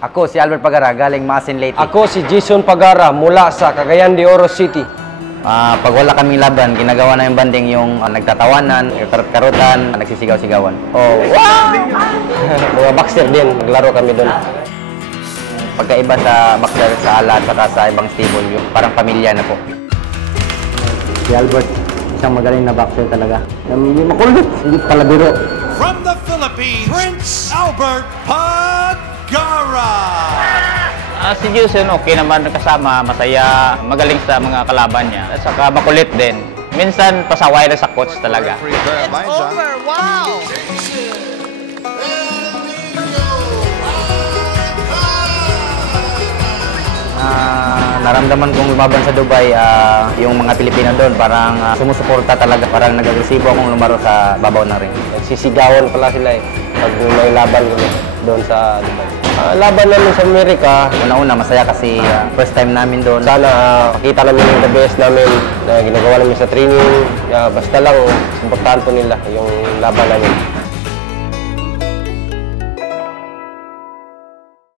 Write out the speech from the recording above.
Ako si Albert Pagara, galing Masin Leyte. Ako si Jason Pagara mula sa Cagayan de Oro City. Pag wala kaming laban, ginagawa na yung banding yung nagtatawanan, karot-karutan, nagsisigaw-sigawan. Oh, wow! Mga boxer din, naglaro kami doon. Pagkaiba sa boxer sa ala at saka sa ibang stable, yung parang pamilya na po. Si Albert, isang magaling na boxer talaga. Hindi makulit, hindi pala biro. From the Philippines, Prince Albert Pagara. Si Jason, okay naman kasama, masaya, magaling sa mga kalaban niya. At saka makulit din. Minsan, pasaway na sa coach talaga. It's over! Wow! Naramdaman kong lumaban sa Dubai, yung mga Pilipino doon, parang sumusuporta talaga. Parang nag-agresibo akong lumaro sa babaw ng ring. Nagsisigawan pala sila pag may laban doon sa Dubai. Laban namin sa Amerika. Una-una, masaya kasi first time namin doon. Sana makita namin yung the best namin na ginagawa namin sa training. Basta lang, importante nila yung laban namin.